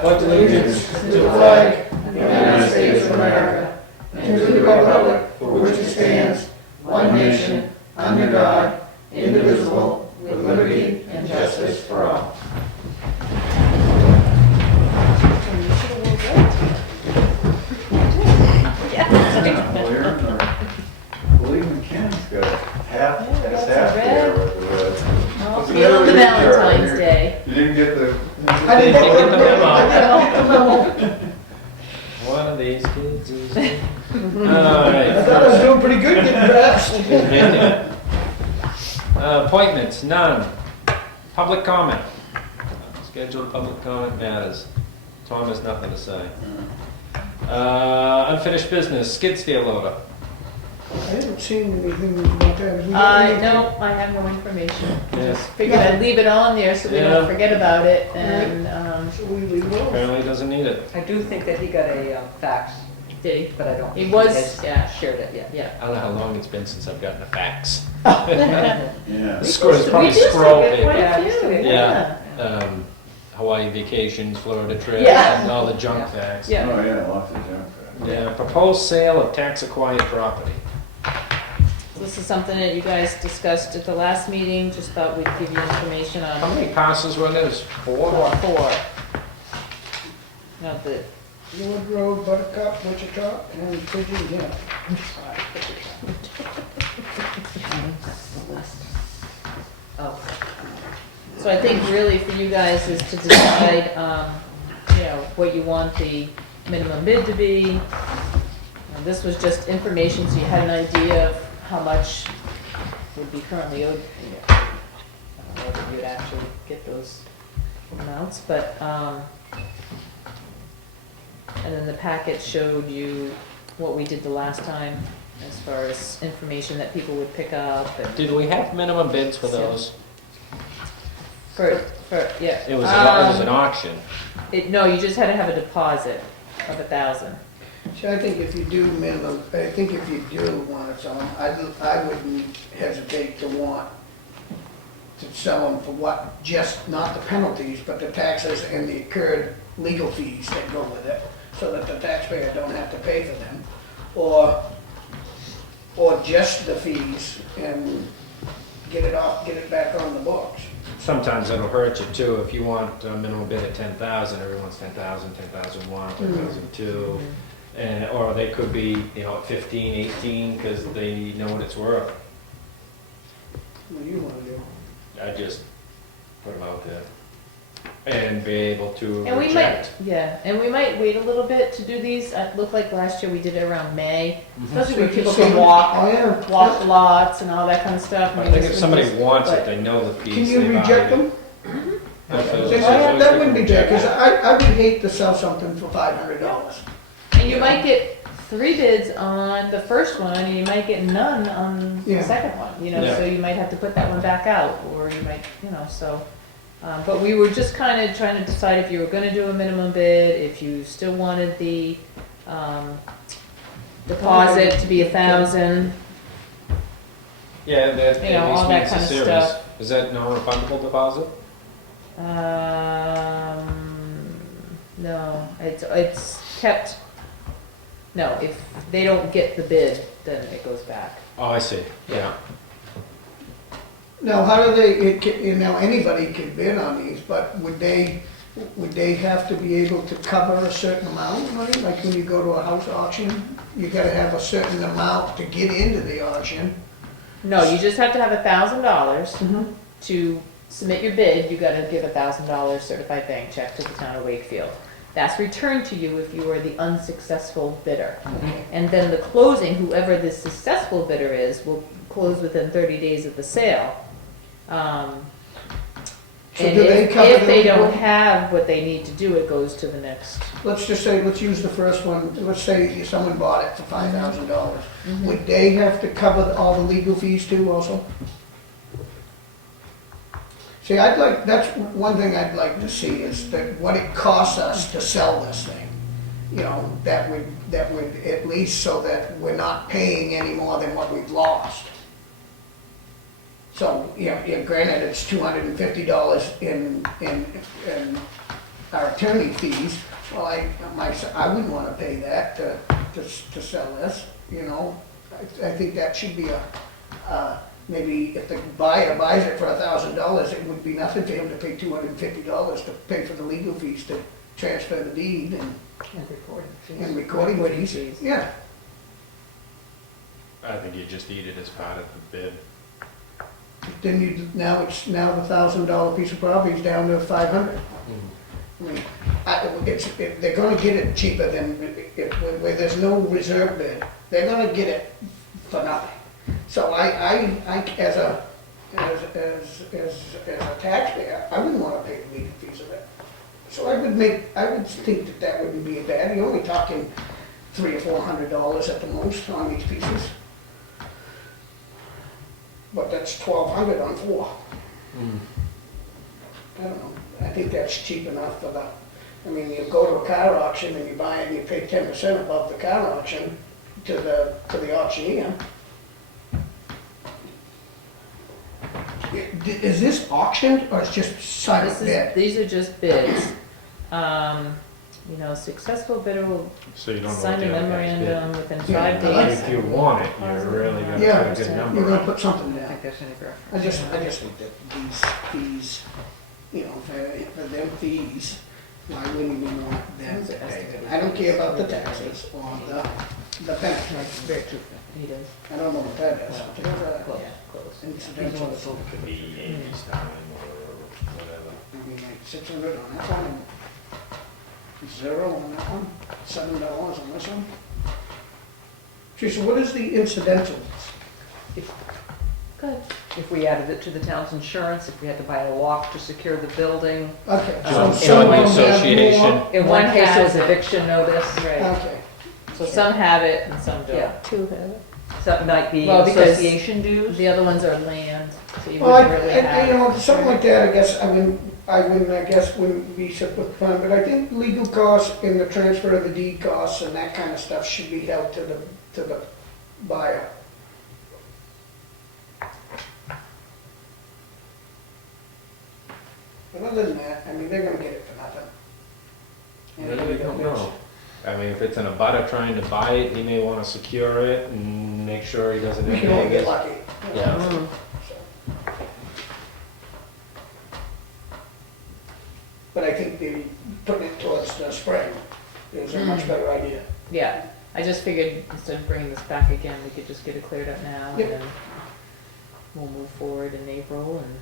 pledge allegiance to the flag of the United States of America and to the republic for which it stands, one nation, under God, indivisible, with liberty and justice for all. Believe me, Ken's got half that's there red. with the red. Well, feeling the Valentine's Day. You didn't get the. I didn't get the memo. I didn't get the memo. One of these kids is... I Alright. thought I was doing pretty good getting dressed. Appointments, none. Public comment. Scheduled public comment matters. Tom has nothing to say. Unfinished business, skid steer loader. I haven't seen anything about that. Have we got anything? No, I have no information. Yes. Figured I'd leave it on there so we Yeah. don't forget about it, and, Should we leave it? Apparently doesn't need it. I do think that he got a fax, did he? but I don't He think was, has yeah. shared it yet. Yeah. I don't know how long it's been since I've gotten a fax. Yeah. Scroll, We probably do still scroll get quite paper. a few, Yeah. yeah. Hawaii vacations, Florida trips, Yeah. and all the junk fax. Yeah. Oh, yeah, lots of junk. Yeah, proposed sale of tax acquired property. This is something that you guys discussed at the last meeting, just thought we'd give you information on. How many parcels were there? There's four? Four. Not the, Lord Road, Buttercup, Wichita, and Pigeon Hill. oh. So I think really for you guys is to decide, what you want the minimum bid to be. This was just information, so you had an idea of how much would be currently owed. I don't know whether you'd actually get those amounts, but, and then the packet showed you what we did the last time as far as information that people would pick up and Did we have minimum bids for those? yeah. It was an auction. No, you just had to have a deposit of 1,000. See, I think if you do minimum, I think if you do want to sell them, I wouldn't hesitate to want to sell them for what, just not the penalties, but the taxes and the incurred legal fees that go with it, so that the taxpayer don't have to pay for them, or just the fees and get it back on the books. Sometimes it'll hurt you too, if you want a minimum bid at 10,000, everyone's 10,000, 10,001, 10,002. And, or they could be, at 15, 18, because they know what it's worth. What do you want to do? I just put them out there. And be able to And we reject. we might wait a little bit to do these. It looked like last year we did it around May, especially So when if people you can see- walk Oh, yeah. lots and all that kind of stuff. I think if this somebody was just- wants it, but- they know the piece. Can you they value reject it. them? That's That wouldn't be bad, because I would hate to sell something for $500. And you might get 3 bids on the first one, and you might get none on the Yeah. second one, Yeah. so you might have to put that one back out, or you might, so. But we were just kind of trying to decide if you were gonna do a minimum bid, if you still wanted the, deposit to be 1,000. Yeah, that You know, at least all that makes kind it of serious. stuff. Is that non-refundable deposit? No, it's kept, no, if they don't get the bid, then it goes back. Oh, I see, yeah. Now, how do they, anybody can bid on these, but would they have to be able to cover a certain amount of money? Like when you go to a house auction, you gotta have a certain amount to get into the auction. No, you just have to have $1,000 Mm-hmm. to submit your bid. You gotta give $1,000 certified bank check to the town of Wakefield. That's returned to you if you are the unsuccessful bidder. And then the closing, whoever the successful bidder is, will close within 30 days of the sale. So And do they cover if they them? don't have what they need to do, it goes to the next. Let's just say, let's use the first one, let's say someone bought it for $5,000. Would they have to cover all the legal fees too also? See, that's one thing I'd like to see is that what it costs us to sell this thing. That would at least so that we're not paying any more than what we've lost. So, granted, it's $250 in our attorney fees, well, I wouldn't wanna pay that to sell this, you know? I think that should be maybe if the buyer buys it for $1,000, it would be nothing for him to pay $250 to pay for the legal fees to transfer the deed and recording fees. Yeah, I think you just eat it as part of the bid. then now the $1,000 piece of property is down to 500. I mean, they're gonna get it cheaper than, where there's no reserve bid, they're gonna get it for nothing. So I as a taxpayer, I wouldn't wanna pay the legal fees of it. So I would think that wouldn't be bad, you're only talking $300 or $400 at the most on these pieces. But that's $1,200 on 4. I don't know, I think that's cheap enough for the, I mean, you go to a car auction and you buy it and you pay 10% above the car auction to the auctioneer. Is this auctioned or it's just silent bid? These are just bids. You know, successful bidder will So you don't know what sign the a other guy's bid. memorandum within Yeah, 5 days. If you want it, you're really gonna Yeah, put a good You're number gonna on put it. something I down. think there's any reference. I just think that these fees, you know, for them fees, I wouldn't even want them to pay it. I don't care about the taxes or the penalty. Very true. He does. I don't know what that is. Yeah, close. Incidental, It could be 80 time or whatever. I mean, like 600 on that one, and 0 on that one, $7 on this one. Gee, so what is the incidentals? Good. If we added it to the town's insurance, if we had to buy a lock to secure the building. Okay, so Joint some of them have association. more. In One one case, it was has it. eviction notice. Right. Okay, So some have it and some don't. Yeah. Two have it. Some might be Well, because association dues. The other ones are land, so you well, wouldn't really have. you know, something like that, I guess, wouldn't be so fun, but I think legal costs and the transfer of the deed costs and that kind of stuff should be held to the buyer. But other than that, I mean, they're gonna get it for nothing. Really don't know. I mean, if it's in a butter trying to buy it, he may wanna secure it and make sure he doesn't We have can only get any. lucky. Yeah. Mm. So. But I think putting it towards the spring is a much better idea. Yeah, I just figured instead of bringing this back again, we could just get it cleared up now and Yep. then we'll move forward in April and.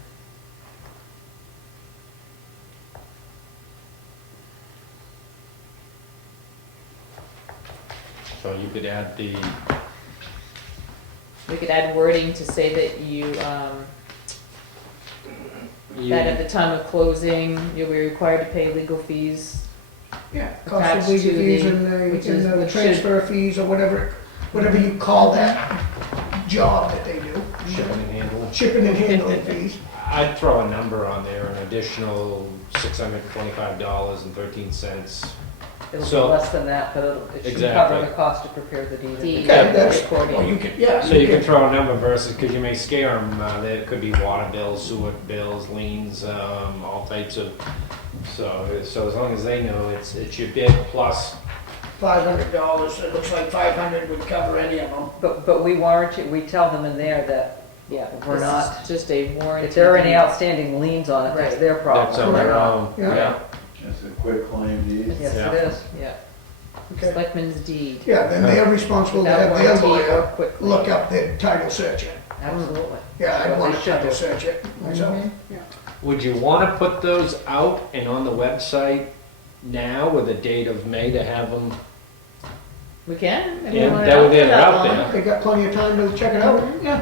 So you could add the, We could add wording to say that that at the time of closing, you'll be required to pay legal fees. Yeah, cost Attached of legal to fees the- and which the should- transfer fees or whatever you call that job that they do. shipping and handling. Shipping and handling fees. I'd throw a number on there, an additional $625.13. It'll be So- less than that, but it should Exactly. cover the cost to prepare the deed. Deed. Okay, that's, recording. well, you could, yeah. So you can throw a number versus, because you may scare them, there could be water bills, sewer bills, liens, all types of, so as long as they know it's your bid plus, $500, it looks like 500 would cover any of them. But we warranty, we tell them in there that, Yeah, We're this is not- just a warranty. if there are any deed. outstanding liens on it, that's Right. their problem. that's on their own. Yeah. Yeah. Just a quick claim deed. Yes, Yeah. it is. Yeah, Okay. selectmen's deed. Yeah, then they're responsible to Without have their warranty or lawyer quick claim. look up the title search it. Absolutely. Yeah, That's I'd what want they to should title do. search it myself. Mhm. Yeah. Would you want to put those out and on the website now with a date of May to have them? We can, if you Yeah, want it that out would be there that out long. there. They got plenty of time to check it out, yeah.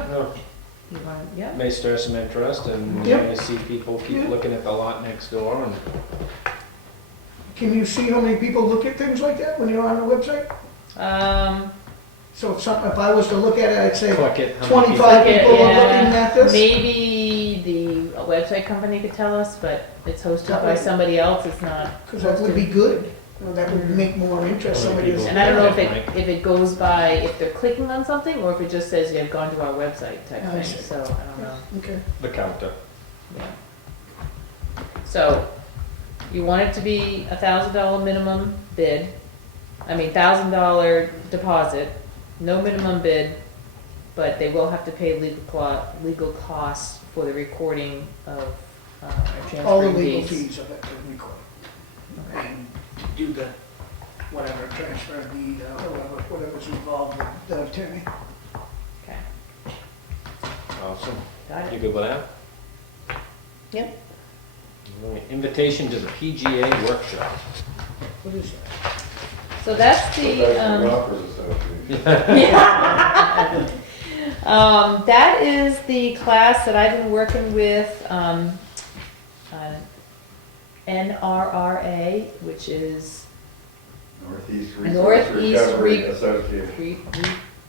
You want, yeah, May stir some interest and you Yep. may see people keep Yeah. looking at the lot next door and. Can you see how many people look at things like that when you're on the website? So if I was to look at it, I'd say Click it. how many 25 Click it, people are yeah. looking at this? maybe the website company could tell us, but it's hosted That by would- somebody else, it's not. Because that would be good. Well, that would make more interest. How many Somebody is, people- And I don't know if Yeah, if it goes by, if they're clicking on something, or if it just says you've gone to our website type I thing, see. so I don't know, okay. The counter. yeah. So, You want it to be $1,000 minimum bid, $1,000 deposit, no minimum bid, but they will have to pay legal costs for the recording of, or All the transferring legal deeds. fees of it to record. And do the, whatever, transfer deed, whatever's involved with the attorney. Okay, Awesome. got You it. good with that? Yep. All right, invitation to the PGA workshop. What is that? So that's So the, that's the Rockers Association. yeah. That is the class that I've been working with, NRRA, which is Northeast Northeast Recovery Association.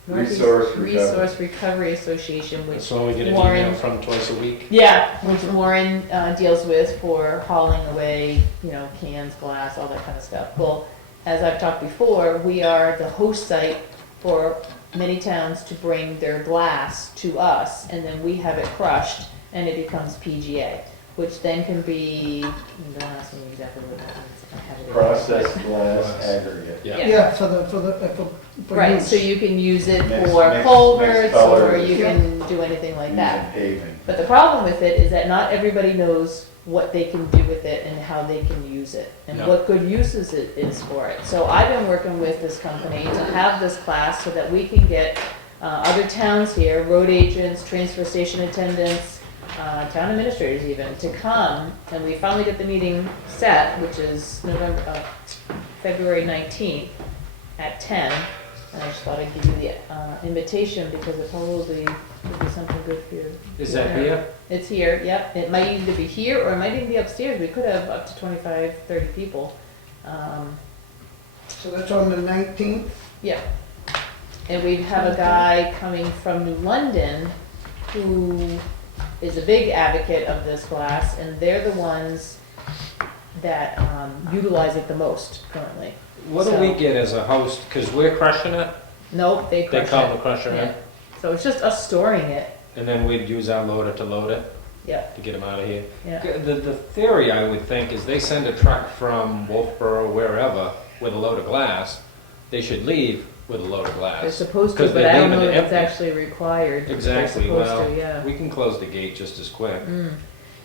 Northeast Resource Recovery. Resource Recovery Association, which That's what we get an Warren- email from twice a week. yeah, which Warren deals with for hauling away, cans, glass, all that kind of stuff. Well, as I've talked before, we are the host site for many towns to bring their glass to us, and then we have it crushed, and it becomes PGA, which then can be, don't ask me exactly what that means. I have it in there. Processed glass aggregate. Yeah. Yeah, for Right, use. so you can use it Mixed- for mixed culverts, or colors. you can do anything like that. Using paving. But the problem with it is that not everybody knows what they can do with it and how they can use it, and Yeah. what good uses it is for it. So I've been working with this company to have this class so that we can get other towns here, road agents, transfer station attendants, town administrators even, to come, and we finally get the meeting set, which is February 19th at 10. And I just thought I'd give you the invitation because it probably would be something good for you. Is that here? It's here, yep. It might either be here or it might even be upstairs. We could have up to 25, 30 people. So that's on the 19th? Yeah. And we have a guy coming from New London who is a big advocate of this class, and they're the ones that utilize it the most currently. What do we get as a host? Because we're crushing it, Nope, they they crush call it. the crusher Yeah. in, So it's just us storing it. and then we'd use our loader to load it, Yep, to get them out of here. yeah. The theory, I would think, is they send a truck from Wolfboro, wherever, with a load of glass. They should leave with a load of They're glass. supposed to, 'Cause but they I don't leave know it if it's empty. actually required. They're Exactly, supposed well, to, yeah. we can close the gate just as quick.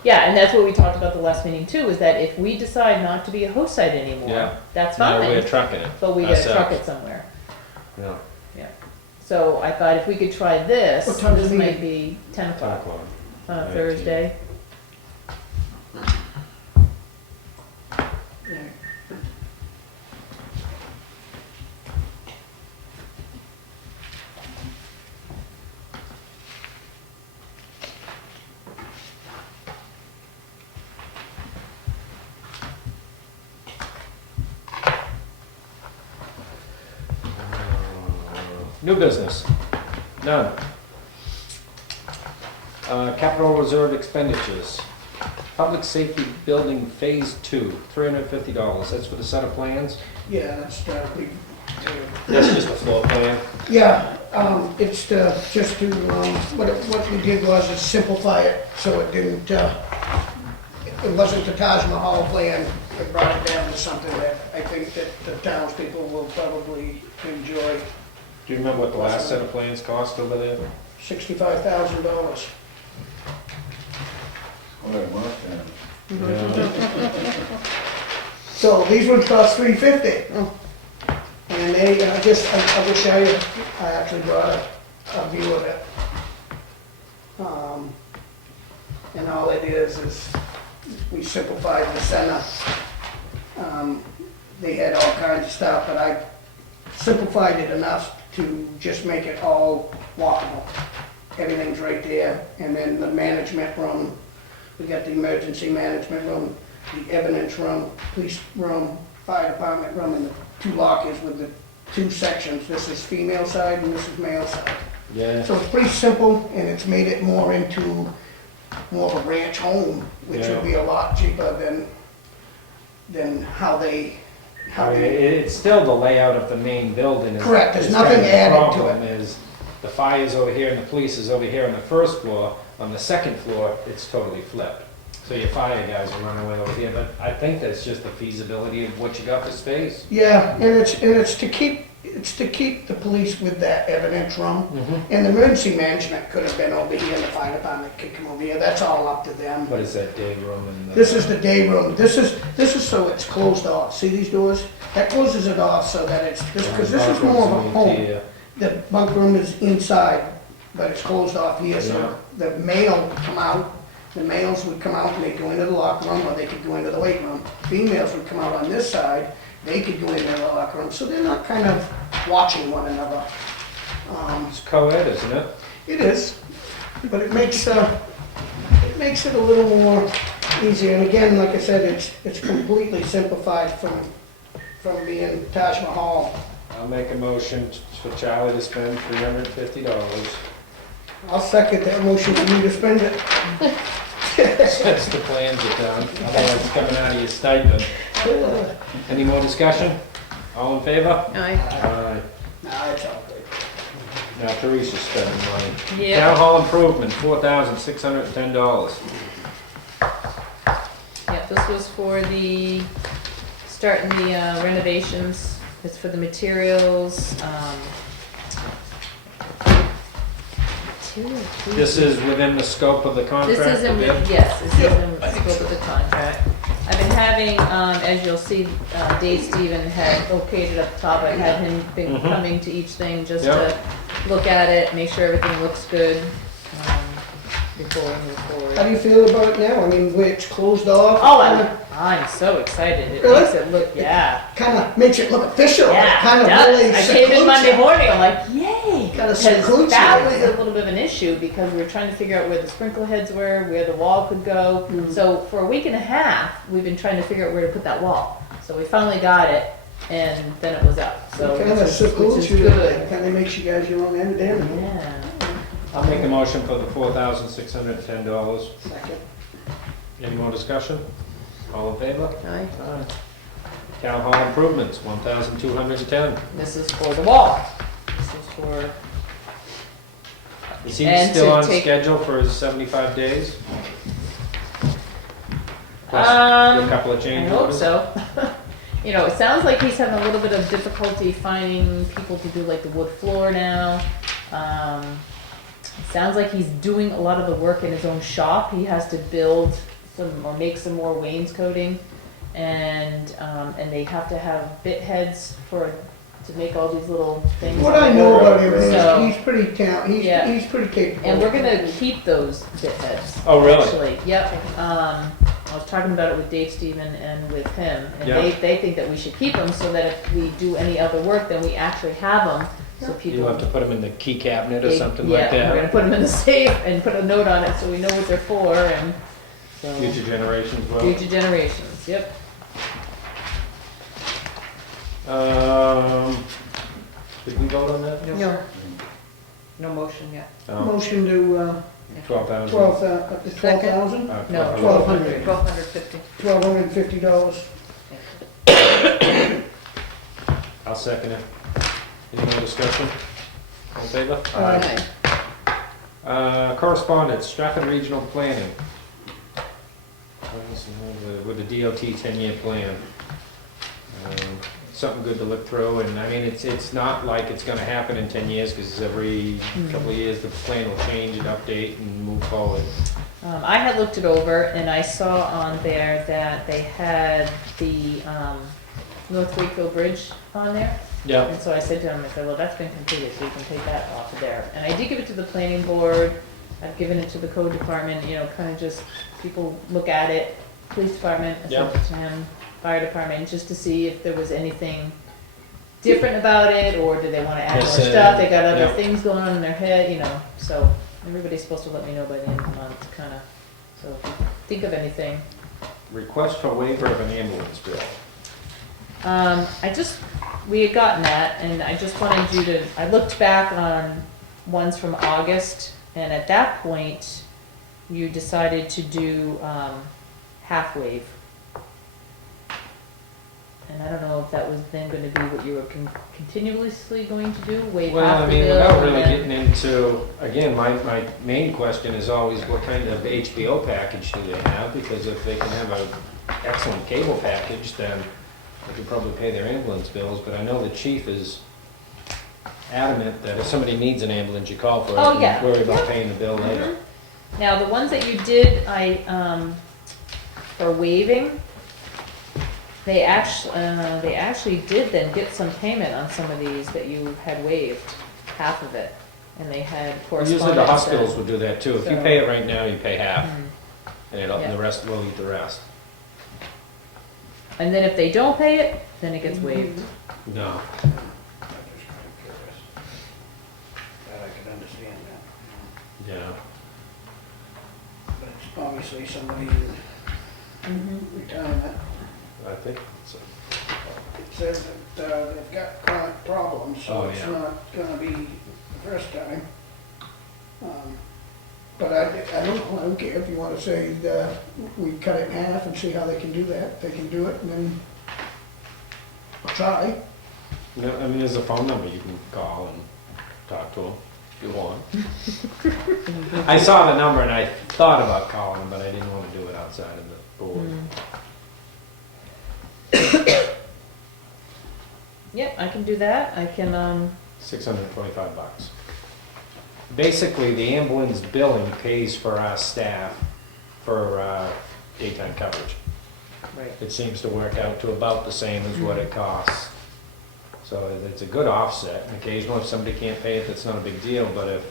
Yeah, and that's what we talked about the last meeting too, is that if we decide not to be a host site anymore, Yeah. that's Now we're fine, trucking it. but we gotta ourselves. truck it somewhere. Yeah, So I thought if we could try this, What time's this the might be 10 10 o'clock, o'clock. Thursday. Yeah. New business? None. Capital reserve expenditures. Public safety building phase 2, $350. That's for the set of plans? Yeah, that's, That's just a floor plan. yeah, it's just to, what we did was is simplify it so it didn't, it wasn't the Taj Mahal plan. It brought it down to something that I think that the townspeople will probably enjoy. Do you remember what the last set of plans cost over there? $65,000. What a month, then. So these ones cost $350. And they, I wish I actually brought a view of it. And all it is we simplified the center. They had all kinds of stuff, but I simplified it enough to just make it all walkable. Everything's right there, and then the management room, we got the emergency management room, the evidence room, police room, fire department room, and the 2 lockers with the 2 sections. This is female side and this is male side. Yeah. So it's pretty simple, and it's made it more into more of a ranch home, which would be a lot cheaper than how they, It's still the layout of the main building. Correct, there's is nothing kind of the added to problem it. is the fire's over here and the police is over here on the first floor. On the second floor, it's totally flipped. So your fire guys are running away over here, but I think that's just the feasibility of what you got for space. Yeah, and it's to keep the police with that evidence room. And the emergency management could have been over here, and the fire department could come over here, that's all up to them. What is that day room and the? This is the day room, this is so it's closed off, see these doors? That closes it off so that it's, because this is more of a home. Yeah. The bunk room is inside, but it's closed off here, so the mail would come out. The males would come out and they'd go into the locker room, or they could go into the weight room. Females would come out on this side, they could go into the locker room, so they're not kind of watching one another. It's co-ed, isn't it? It is, but it makes it a little more easier. And again, like I said, it's completely simplified from being Taj Mahal. I'll make a motion for Charlie to spend $350. I'll second that motion for you to spend it. Since the plans are done, otherwise it's coming out of your stipend. Any more discussion? All in favor? Aye. Aye. Nah, it's all good. Now Teresa's spending money. Yeah. Town hall improvement, $4,610. Yeah, this was for starting the renovations. It's for the materials, This is within the scope of the contract? This is in, bid? yes, this is in the scope of the contract. I've been having, as you'll see, Dave Stephen had okayed it up top. I had him been coming to each thing just to look at it, make sure everything looks good, before we move forward. How do you feel about it now? I mean, where it's closed off? Oh, I'm so excited. It Really? makes it look, yeah. Kind of makes it look official. Yeah, It kind it of does. really I came in secludes Monday you. morning, I'm like, yay! Kinda Because secludes that you. was a little bit of an issue, because we were trying to figure out where the sprinkler heads were, where the wall could go. So for a week and a half, we've been trying to figure out where to put that wall. So we finally got it, and then it was up, so. It kind of which secludes is you. good. It kind of makes you guys your own entertainment. Yeah. I'll make a motion for the $4,610. Second. Any more discussion? All in favor? Aye. Aye. Town hall improvements, $1,210. This is for the wall. This is for, Is he And still to on take- schedule for his 75 days? Plus Um, a couple of I change hope orders? so. You know, it sounds like he's having a little bit of difficulty finding people to do like the wood floor now. It sounds like he's doing a lot of the work in his own shop. He has to build some, or make some more wainscoting. And they have to have bit heads to make all these little things. What I know about him So- is he's pretty talented. Yeah. He's pretty capable. And we're gonna keep those bit heads. Oh, really? Actually, yep. I was talking about it with Dave Stephen and with him, and Yeah. they think that we should keep them so that if we do any other work, then we actually have them, so people. You have to put them in the key cabinet or they- something like Yeah, we're that? gonna put them in the safe and put a note on it so we know what they're for, and so. Future generations will. Future generations, yep. Did we vote on that? No. No motion yet. Oh, Motion to 12,000. up to 12,000, No, 1,200. $1,250. $1,250. I'll second it. Any more discussion? All in favor? Aye. Correspondence, Stratford Regional Planning. With the DOT 10-year plan. Something good to look through, and I mean, it's not like it's gonna happen in 10 years, because every couple of years, the plan will change and update and move forward. I had looked it over, and I saw on there that they had the North Wakefield Bridge on there. Yeah. And so I said to him, I said, well, that's been completed, so you can take that off of there. And I did give it to the planning board, I've given it to the code department, you know, kind of just, people look at it, police department, I sent it to him, fire department, just to see if there was anything different about it, or do they wanna add more Yes, stuff, they got other yeah. things going on in their head, you know, so everybody's supposed to let me know by the end of the month, kinda, so if you think of anything. Request for waiver of an ambulance bill. We had gotten that, and I just wanted you to, I looked back on ones from August, and at that point, you decided to do, half wave. And I don't know if that was then gonna be what you were continuously going to do, waive Well, half I the mean, bill. without and really then- getting into, again, my main question is always what kind of HBO package do they have? Because if they can have an excellent cable package, then they could probably pay their ambulance bills. But I know the chief is adamant that if somebody needs an ambulance, you call for it. Oh, yeah. And worry about Yeah. paying the bill later. Mhm. Now, the ones that you did, for waiving, they actually did then get some payment on some of these that you had waived, half of it, and they had correspondence. Usually the that- hospitals would do that too. If you So- pay it right now, you pay half, Mhm. and Yeah. the rest, we'll eat the rest. And then if they don't pay it, then it gets waived. No. I'm just kind of curious. That I could understand that. Yeah. But it's obviously somebody in Mm-hmm. retirement. I think so. It says that they've got chronic problems, so Oh, it's yeah. not gonna be the first time. But I don't care if you wanna say that we cut it in half and see how they can do that. They can do it and then try. No, I mean, there's a phone number you can call and talk to them if you want. I saw the number and I thought about calling them, but I didn't want to do it outside of the board. Yep, I can do that. I can, $625. Basically, the ambulance billing pays for our staff for daytime coverage. right. It seems to work out to about the same as what it costs. So it's a good offset. And occasionally, if somebody can't pay it, that's not a big deal, but if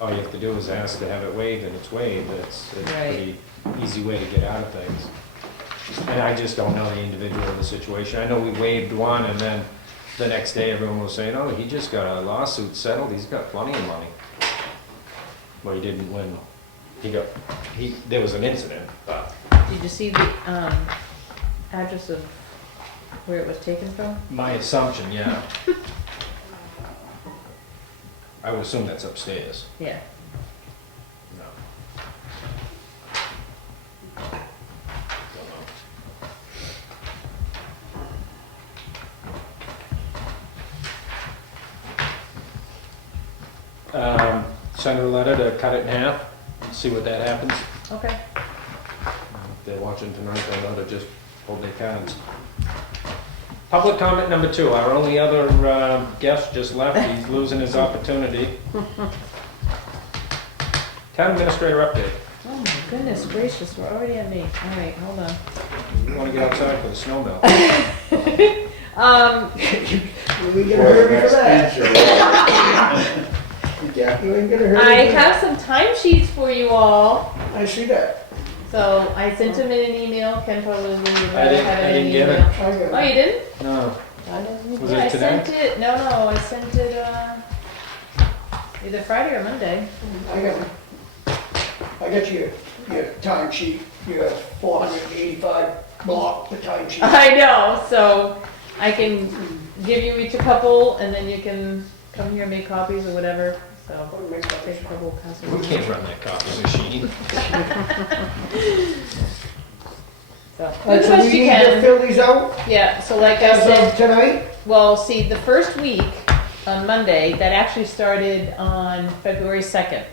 all you have to do is ask to have it waived and it's waived, it's a Right. pretty easy way to get out of things. And I just don't know the individual in the situation. I know we waived one and then the next day everyone was saying, oh, he just got a lawsuit settled, he's got plenty of money. Well, he didn't win. There was an incident, but Did you see the, address of where it was taken from? my assumption, yeah. I would assume that's upstairs. Yeah. No. Don't know. Send her a letter to cut it in half, and see what that happens. Okay. If they're watching tonight, they'll know to just hold their cards. Public comment number 2, our only other guest just left, he's losing his opportunity. Town administrator update. Oh my goodness gracious, we're already at me. All right, hold on. You wanna get outside for the snow melt? We get a Boy, hurry for next that. feature. Yeah, you ain't gonna hurry. I for have some timesheets for you all. that. I see that. So I sent him in an email. Ken probably would have I didn't- had I it in didn't the get it. email. I got Oh, it. you didn't? No. I didn't. Was Yeah, it I today? sent it. No, I sent it either Friday or Monday. I got it. I got your time sheet, your 485 block, the time sheet. I know. So I can give you each a couple, and then you can come here and make copies or whatever. So take a couple We customers. can't run that copy machine. So All do right, the so we best you need to can. fill these out Yeah. So like I as said. of tonight? Well, see, the first week on Monday, that actually started on February 2nd.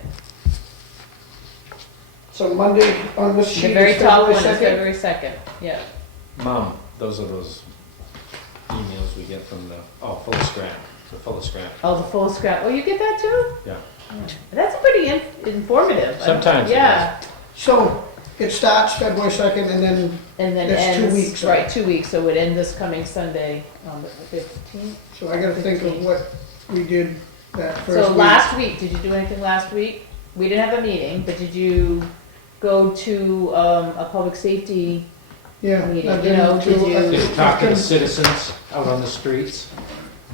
So Monday on this The sheet very is top one February is 2nd? February 2nd, yeah. Mom, those are those emails we get from full of scrap. They're full of scrap. Oh, the full scrap. Oh, you get that too? Yeah. That's pretty informative. Sometimes it Yeah, So it starts February 2nd and then, and then That's 2 ends, weeks, right, 2 weeks, so it would end this coming Sunday on the 15th. so I gotta think of what we did that first So week. last week, did you do anything last week? We didn't have a meeting, but did you go to a public safety Yeah. meeting, I've you know, been did to- you- I- Did you talk to the citizens out on the streets?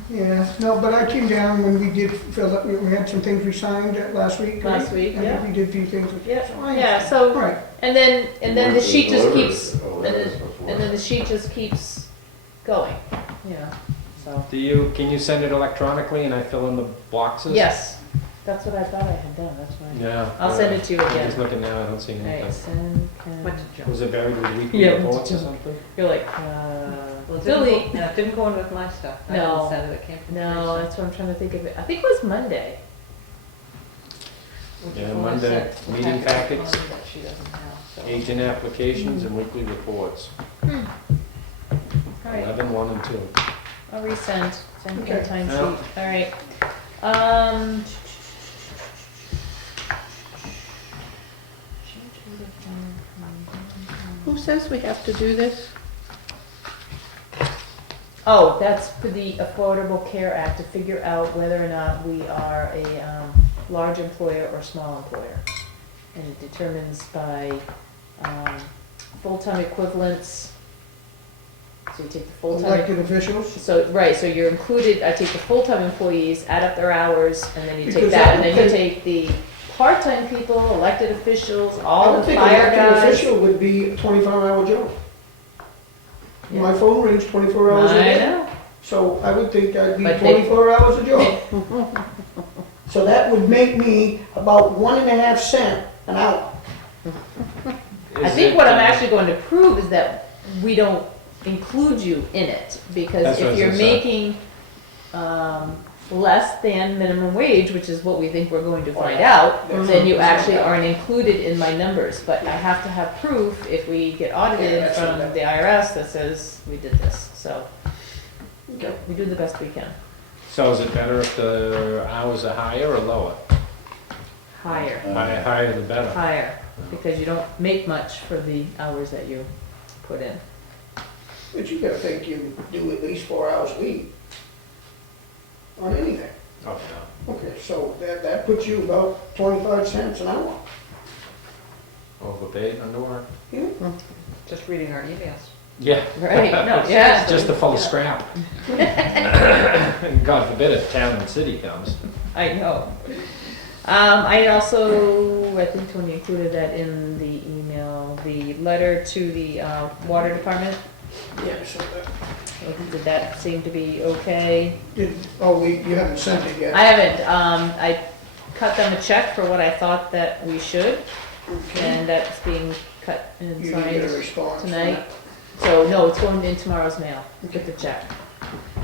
Yeah, no, but I came down when we did fill up, we had some things we signed last week. right? Last week, And yeah. we did a few things. Yeah, So I- yeah, so, Right, and then the sheet just Delivered keeps, it. Oh, that and was then, before. and then the sheet just keeps going, you know, so. Can you send it electronically and I fill in the boxes? Yes, That's what I thought I had done, that's why. Yeah. I'll send it to you I'm again. just looking now, I don't see Alright, anything. send, Went to junk. Was it buried with weekly Yeah, went to reports or junk. something? You're like, Well, it delete. didn't go, no, it didn't go in with my stuff. I No. didn't send it, it came from No, Teresa. that's what I'm trying to think of it. I think it was Monday. Which Yeah, is what I Monday, sent the meeting packet packets. on that she doesn't have, so. Agent applications and weekly reports, Alright, 11, 1 and 2. I'll resend, send me a Okay. time Yeah. sheet, alright. Um. Who says we have to do this? Oh, that's for the Affordable Care Act, to figure out whether or not we are a large employer or small employer. And it determines by full-time equivalents. So you take the full-time. Elected officials? So, right, so you're included, I take the full-time employees, add up their hours, and then you take Because that, I and then would you think- take the part-time people, elected officials, I all would the think fire an elected guys. official would be a 24-hour job. Yeah. My phone rings 24 hours a I day. know, So I would think I'd be But they- 24 hours a job. So that would make me about 1.5 cents an hour. I Is think it, what I'm actually going to prove is that we don't include you in it, because That's what I if was you're gonna say. making, less than minimum wage, which is what we think we're going to find out, then you actually aren't included in my numbers, but I have to have proof if we get Yeah, audited that's from what the IRS that says we did this, so Okay. we do the best we can. So is it better if the hours are higher or lower? Higher, Higher the better. higher, because you don't make much for the hours that you put in. But you gotta think you do at least 4 hours a week on anything. Oh, yeah. Okay, so that puts you about 25 cents an hour. Overpaid, underworked? Yeah. Just reading our emails. Yeah. Right, no, yeah. Just a full of scrap. God forbid if town and city comes. I know. I also, I think Tony included that in the email, the letter to the water department. Yeah, so Did that seem to be okay? you haven't sent it yet. I haven't, I cut them a check for what I thought that we should, Okay. and that's being cut and You didn't get a signed response from tonight. that? So, no, it's going in tomorrow's mail, get the check.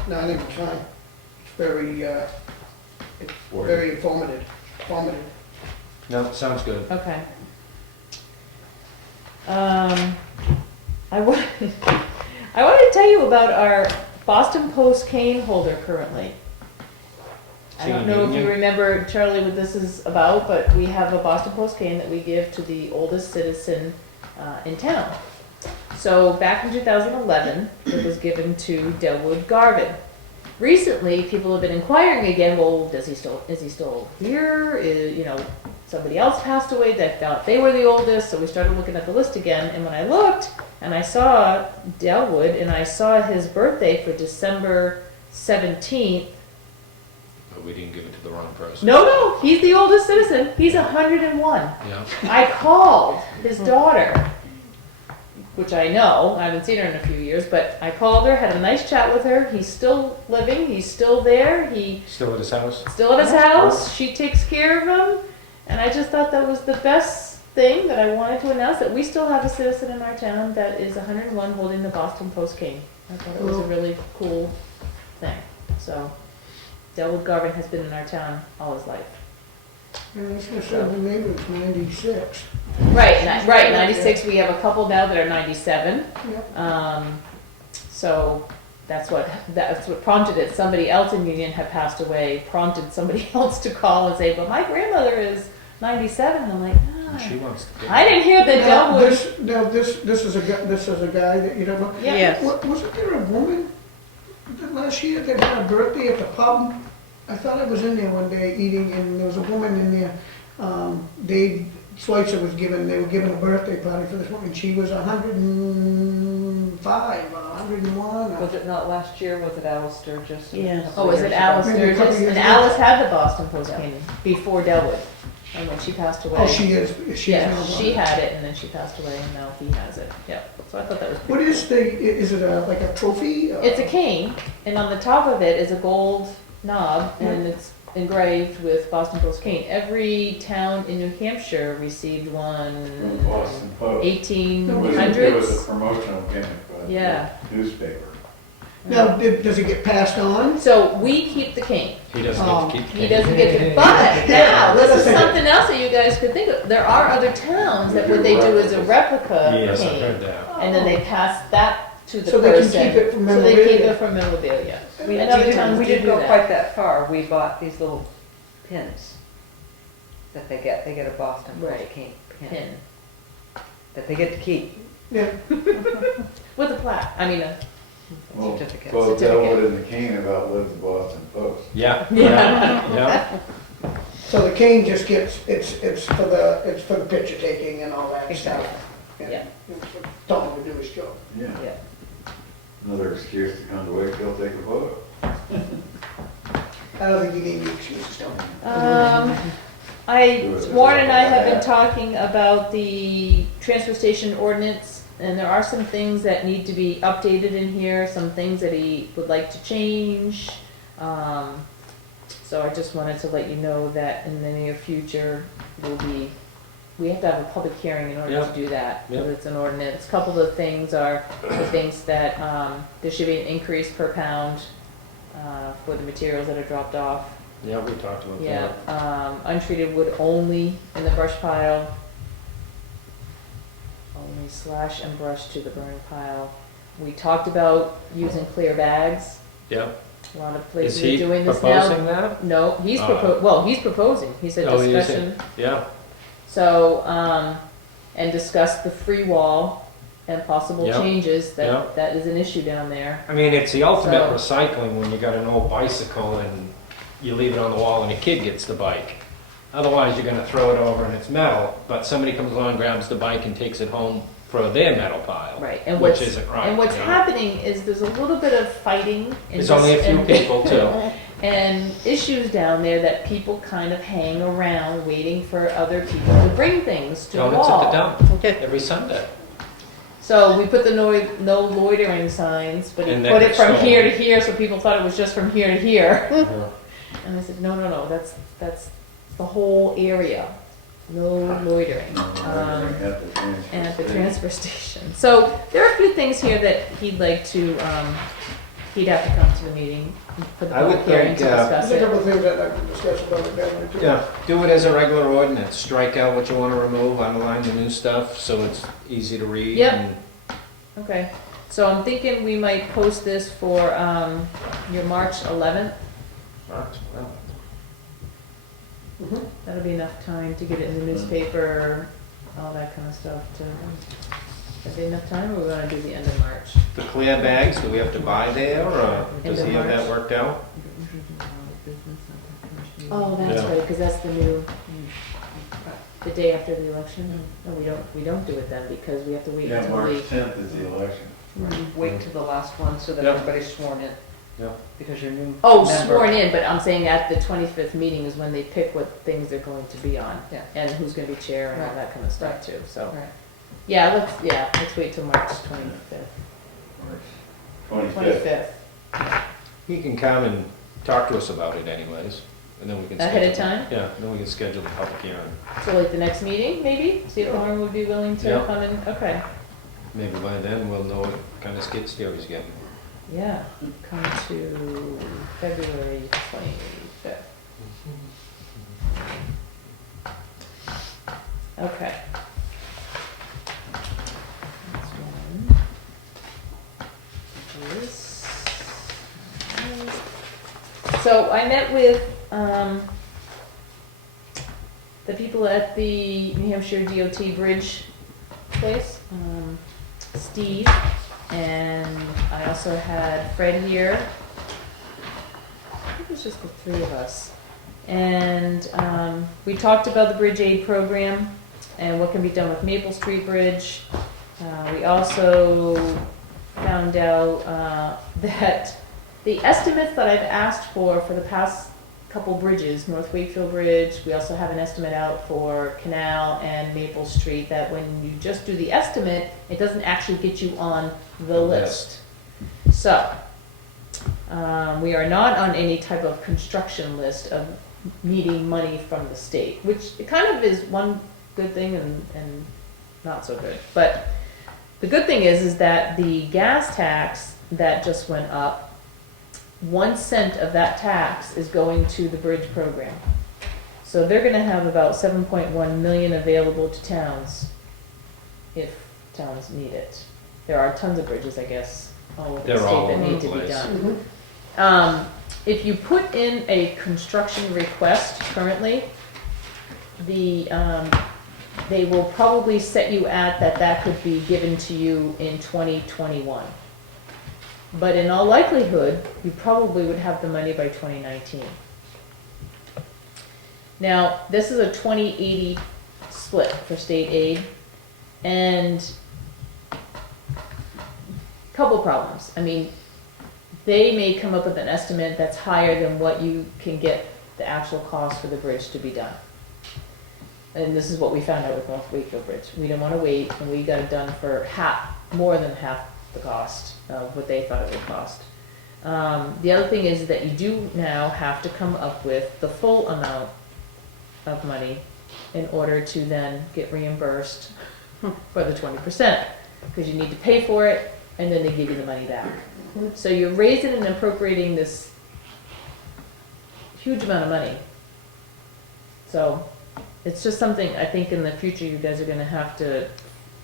No, I think it's fine. It's very informative. No, sounds good. Okay. I wanted to tell you about our Boston Post cane holder currently. I don't know if you Union? remember, Charlie, what this is about, but we have a Boston Post cane that we give to the oldest citizen in town. So back in 2011, it was given to Delwood Garvin. Recently, people have been inquiring again, well, is he still here? Somebody else passed away, they thought they were the oldest, so we started looking at the list again, and when I looked, and I saw Delwood, and I saw his birthday for December 17th. But we didn't give it to the wrong person. No, he's the oldest citizen, he's 101. Yeah. I called his daughter, which I know, I haven't seen her in a few years, but I called her, had a nice chat with her, he's still living, he's still there, he's Still at his house? still at his house, she takes care of him, and I just thought that was the best thing that I wanted to announce, that we still have a citizen in our town that is 101 holding the Boston Post cane. I thought it was a really cool thing, so Delwood Garvin has been in our town all his life. Yeah, I was gonna say, my neighbor's 96. Right, 96, we have a couple now that are 97. Yep. So that's what prompted it. Somebody else in Union had passed away, prompted somebody else to call and say, but my grandmother is 97. And I'm like, She wants to get I didn't hear that Delwood. This is a guy that you don't know. Yeah. Yes. Wasn't there a woman that last year that had a birthday at the pub? I thought I was in there one day eating, and there was a woman in there. Dave Schweitzer they were giving a birthday party for this woman. She was 105 or 101. Was it not last year, was it Alistair just? Yes. Oh, was it Alice Maybe a couple Sturgis? years And ago. Alice had the Boston Post cane before Delwood. And when she passed away. Oh, she is. Yeah, now she gone. had it, and then she passed away, and now he has it. Yep. So I thought that was pretty What is is it like a trophy? It's a cane, and on the top of it is a gold knob, and it's engraved with Boston Post cane. Every town in New Hampshire received one. From Boston Post. 1800s. It was a promotional gimmick by Yeah. the newspaper. Now, does it get passed on? So we keep the cane. He doesn't get to keep the He cane. doesn't get to, but now, this is something else that you guys could think of. There are other towns that what they do is a replica Yes, I've heard cane. that. And then they pass that to the So they can person. keep it from So they keep memorabilia. it from memorabilia. We And other didn't, towns we do didn't do go that. quite that far. We bought these little pins that they get. They get a Boston Post Right. cane pin Pin. that they get to keep. Yeah. With a plaque, I mean, Well, Certificates. Well, Certificate. Delwood and the cane have outlived the Boston Post. Yeah, Yeah. yeah. So the cane just gets, it's for the picture taking and all that stuff. Yeah. It's for Tom to do his job. Yeah. yeah. Another excuse to come to Wakefield, take a photo. I don't think you need any excuses, Tom. Warren and I have been talking about the transfer station ordinance, and there are some things that need to be updated in here, some things that he would like to change. So I just wanted to let you know that in the near future, we have to have a public hearing in order to Yep. do that, because Yep. it's an ordinance. A couple of the things are the things that, there should be an increase per pound, for the materials that are dropped off. Yeah, we talked about Yeah, that. untreated wood only in the brush pile. Only slash and brush to the burn pile. We talked about using clear bags. Yeah. A lot of Is places he are doing this now. proposing that? No, he's Oh. he's proposing. He said Oh, he is discussion. Yeah, So, and discuss the free wall and possible Yep. changes. That, Yep. that is an issue down there. I mean, it's the ultimate So- recycling when you got an old bicycle and you leave it on the wall and a kid gets the bike. Otherwise, you're gonna throw it over and it's metal, but somebody comes along, grabs the bike and takes it home for their metal pile. Right, and Which what's, isn't right. and what's you know? happening is there's a little bit of fighting. and There's only a dis- few and- people too. And issues down there that people kind of hang around waiting for other people to bring things to the Donuts wall. at the dump every Sunday. So we put the no loitering signs, but he And put then it from so- here to here, so people thought it was just from here to here. Yeah. And I said, no, that's the whole area, no loitering. And at the transfer station. So there are a few things here that he'd like to, he'd have to come to the meeting for the I would public hearing think, to discuss There's a it. couple of things I'd like to discuss about it that way too. Yeah, do it as a regular ordinance, strike out what you wanna remove, underline the new stuff, so it's easy to read. Yep. and- Okay, so I'm thinking we might post this for, your March 11th. Well, Mhm. That'll be enough time to get it in the newspaper, all that kind of stuff to, is there enough time, or we're gonna do the end of March? The clear bags, do we have to buy there, or End does of he have that March. worked out? Oh, that's Yeah. right, because that's the new, the day after the election. No, we don't do it then, because we have to wait Yeah, until March we. 10th is the election. Wait till the last one so that Yep. everybody's sworn in. Yep. Because you're new. Oh, member. sworn in, but I'm saying at the 25th meeting is when they pick what things they're going to be on. Yeah. And who's gonna be chair and all Right. that kind of stuff Right. too, so. Right. Let's wait till March 25th. March 25th. He can come and talk to us about it anyways, and then we can. Ahead of schedule- time? Yeah, then we can schedule the public hearing. So like the next meeting, maybe? See if Lauren would be willing to Yeah. come in, okay. Maybe by then we'll know what kind of skid steer he's getting. Yeah, come to February 25th. Okay. That's one. This. So I met with, the people at the New Hampshire DOT Bridge place, Steve, and I also had Fred here. I think it was just the three of us. And we talked about the Bridge Aid Program and what can be done with Maple Street Bridge. We also found out that the estimates that I've asked for the past couple bridges, North Wakefield Bridge, we also have an estimate out for Canal and Maple Street, that when you just do the estimate, it doesn't actually get you on the list. So, We are not on any type of construction list of needing money from the state, which it kind of is one good thing and not so good. But the good thing is that the gas tax that just went up, 1 cent of that tax is going to the bridge program. So they're gonna have about 7.1 million available to towns if towns need it. There are tons of bridges, I guess, all over the They're all state that over need the to be place. done. If you put in a construction request currently, they will probably set you at that could be given to you in 2021. But in all likelihood, you probably would have the money by 2019. Now, this is a 20-80 split for state aid, and couple problems. I mean, they may come up with an estimate that's higher than what you can get the actual cost for the bridge to be done. And this is what we found out with North Wakefield Bridge. We didn't want to wait, and we got it done for more than half the cost of what they thought it would cost. The other thing is that you do now have to come up with the full amount of money in order to then get reimbursed for the 20%, because you need to pay for it, and then they give you the money back. So you're raising and appropriating this huge amount of money. So it's just something I think in the future you guys are gonna have to,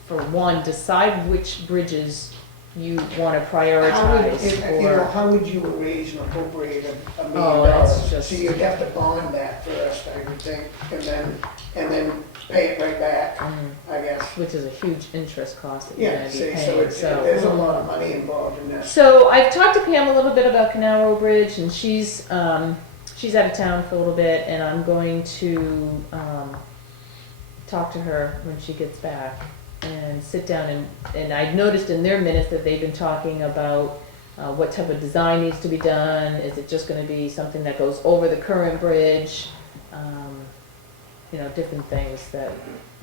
for one, decide which bridges you wanna prioritize. How would you raise and appropriate $1 million? Oh, that's just- So you'd have to bond that first, I would think, and then pay it right back, I guess. Which is a huge interest cost that you're Yeah, gonna be see, paying, there's a lot of money involved in this. So I've talked to Pam a little bit about Comeau Bridge, and she's out of town for a little bit, and I'm going to talk to her when she gets back and sit down and I've noticed in their minutes that they've been talking about what type of design needs to be done. Is it just going to be something that goes over the current bridge? Different things that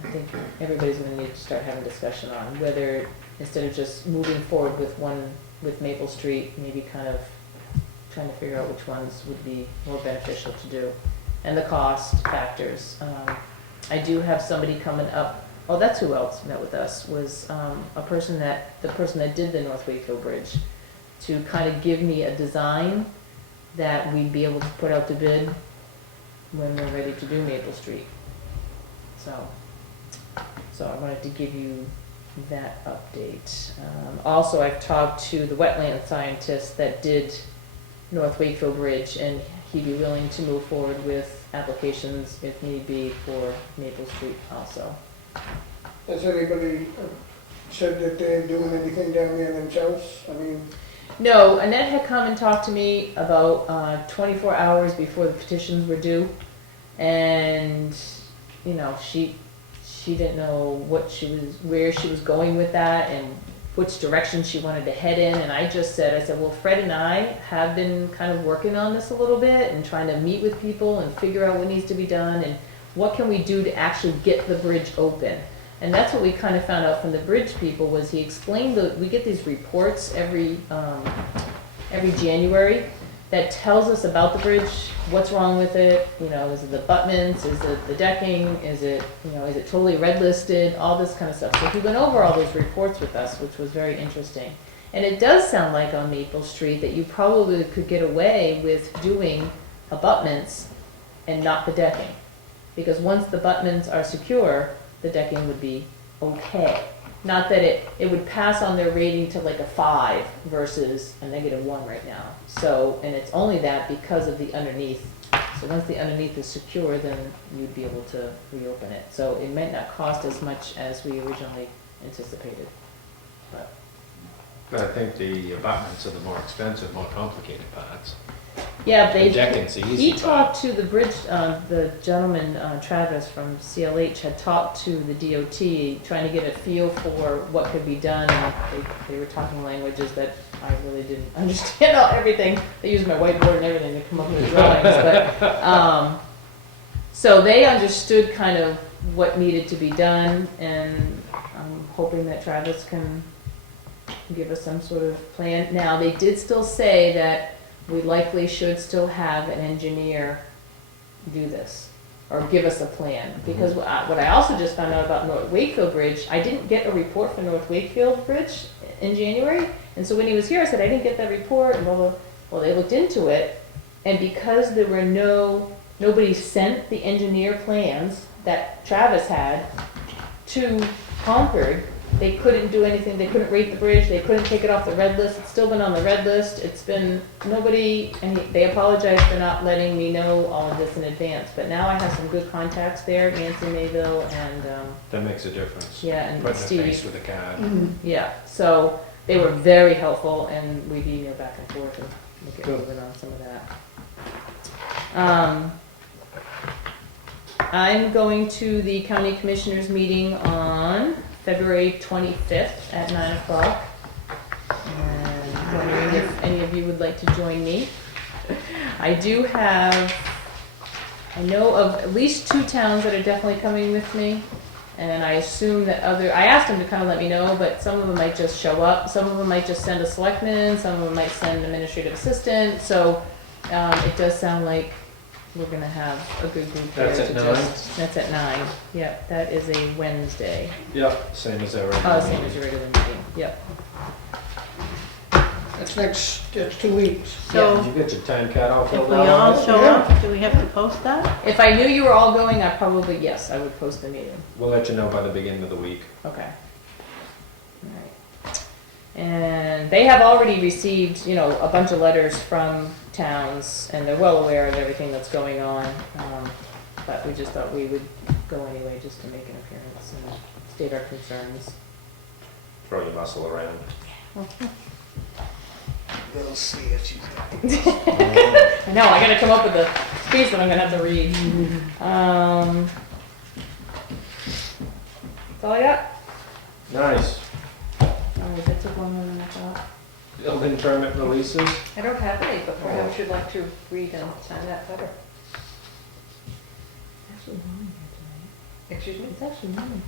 I think everybody's going to need to start having discussion on, whether instead of just moving forward with Maple Street, maybe kind of trying to figure out which ones would be more beneficial to do, and the cost factors. I do have somebody coming up. Oh, that's who else met with us, was the person that did the North Wakefield Bridge, to kind of give me a design that we'd be able to put out to bid when we're ready to do Maple Street. So I wanted to give you that update. Also, I've talked to the wetland scientist that did North Wakefield Bridge, and he'd be willing to move forward with applications if need be for Maple Street also. Has anybody said that they're doing anything down there themselves? I mean, No, Annette had come and talked to me about 24 hours before the petitions were due, and she didn't know where she was going with that and which direction she wanted to head in. And I said, well, Fred and I have been kind of working on this a little bit and trying to meet with people and figure out what needs to be done and what can we do to actually get the bridge open. And that's what we kind of found out from the bridge people, was he explained that we get these reports every January that tells us about the bridge, what's wrong with it, is it the abutments, is it the decking, is it totally red listed, all this kind of stuff. So he went over all those reports with us, which was very interesting. And it does sound like on Maple Street that you probably could get away with doing abutments and not the decking. Because once the abutments are secure, the decking would be okay. Not that it would pass on their rating to like a 5 versus a -1 right now. So, and it's only that because of the underneath. So once the underneath is secure, then you'd be able to reopen it. So it might not cost as much as we originally anticipated. But I think the abutments are the more expensive, more complicated parts. Yeah, The decking's the easy he part. talked to the bridge, the gentleman, Travis from CLH had talked to the DOT, trying to get a feel for what could be done, and they were talking languages that I really didn't understand everything. They used my whiteboard and everything to come up with the drawings, but, so they understood kind of what needed to be done, and I'm hoping that Travis can give us some sort of plan. Now, they did still say that we likely should still have an engineer do this, or give us a plan. Because what I also just found out about North Wakefield Bridge, I didn't get a report for North Wakefield Bridge in January, and so when he was here, I said, I didn't get that report, and blah, blah. Well, they looked into it, and because there were nobody sent the engineer plans that Travis had to Concord, they couldn't do anything, they couldn't rate the bridge, they couldn't take it off the red list, it's still been on the red list, it's been, nobody, and they apologized for not letting me know all of this in advance, but now I have some good contacts there, Nancy Mayville and, That makes a difference. yeah, and Putting a face Steve, with a card. yeah, so they were very helpful, and we've emailed back and forth, and we'll get Good. moving on some of that. I'm going to the county commissioners meeting on February 25th at 9 o'clock. And wondering if any of you would like to join me. I know of at least 2 towns that are definitely coming with me. And I assume that I asked them to kind of let me know, but some of them might just show up. Some of them might just send a selectman, some of them might send an administrative assistant. So it does sound like we're gonna have a good group there. That's at 9? That's at 9, yep, that is a Wednesday. Yep, same as ever. Same as your regular meeting, yep. That's 2 weeks. Did So you get your time card all if filled we out? all show up, do we have to post that? If I knew you were all going, yes, I would post the meeting. We'll let you know by the beginning of the week. Okay. Alright. And they have already received, a bunch of letters from towns, and they're well aware of everything that's going on. But we just thought we would go anyway, just to make an appearance and state our concerns. Throw your muscle around. We'll see if she's I know, I gotta come up with a speech that I'm gonna have to read. That's all I got. Nice. Oh, that took longer than I thought. Building permit releases? I don't have any, but perhaps you'd like to read and sign that letter. Actually, warm here Excuse me? tonight. It's actually warm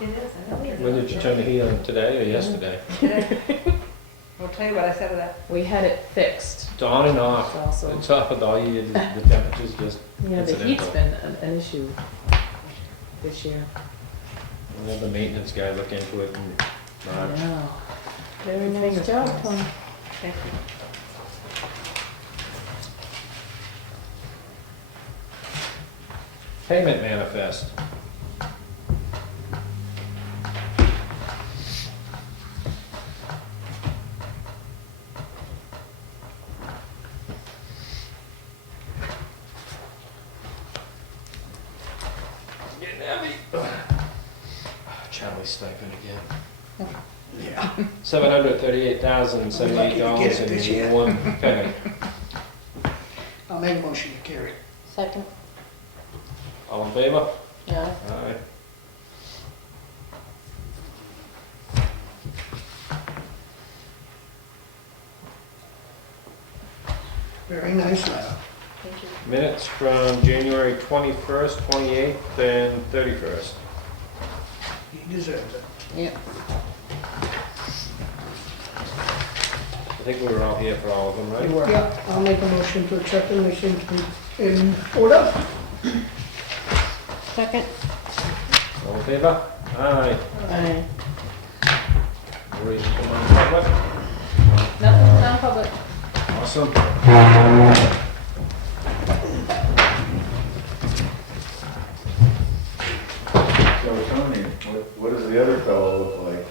here It is, I know. When did you turn the heat on, today or yesterday? Today. I'll tell you what I said to that. tonight. We had it fixed. It's on and off. It's also, It's off with all you did, the temperature's just the incidental. heat's been an issue this year. We'll have the maintenance guy look into it in March. Yeah. Very nice job, Tony. Thank you. Payment manifest. Getting heavy. Charlie stipend again. Yeah. $738,078.01. I'll make a motion to carry. Second. All in favor? Yeah. Aye. Very nice letter. Thank you. Minutes from January 21st, 28th, and 31st. He deserves it. Yep. I think we were all here for all of them, right? Yeah, I'll make a motion to accept them, they seem to be in order. Second? All in favor? Aye. Aye. Ready to come on public? Nothing non-public. Awesome. So Tony, what does the other fellow look like?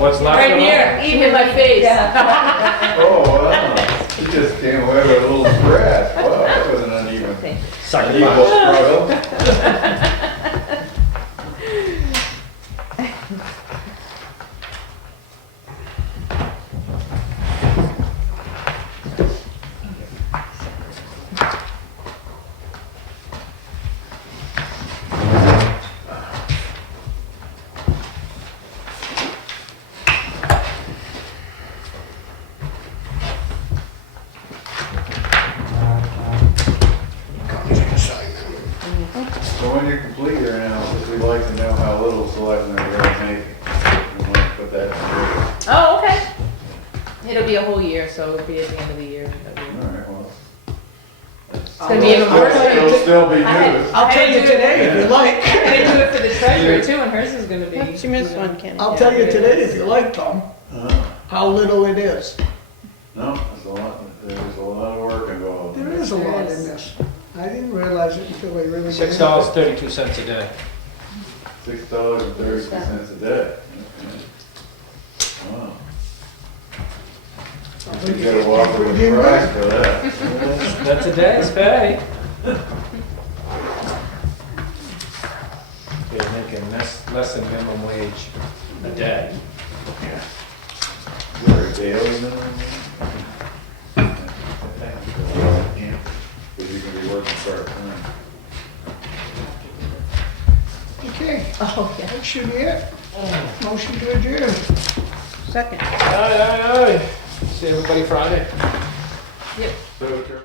What's left Right of here, them? eat in my face. Oh, wow, he just came away with a little scratch. Wow, that was an uneven, Sucker unequal punch. struggle. So when you complete your analysis, we'd like to know how little selectmen are really making. We want to put that in. Oh, okay. It'll be a whole year, so it'll be at the end of the year. That'll be- All right, well. It's gonna be even worse. It'll still be I news. I'll tell you today if you like. I'm gonna do it for the treasurer too, and hers is gonna be. She missed one, Kenny. I'll tell you today if you like, Tom, how little it is. No, there's a lot of work involved. There is a lot in this. I didn't realize it until I really. $6.32 a day. $6.32 a day. Wow. You gotta walk with a price for that. That's a day's pay. You're making less than minimum wage a day. Is there a daily minimum? Because you can be working part-time. Okay, Oh, yeah. that should be it. Motion to adjourn. Second. Aye. See everybody Friday. Yep. So,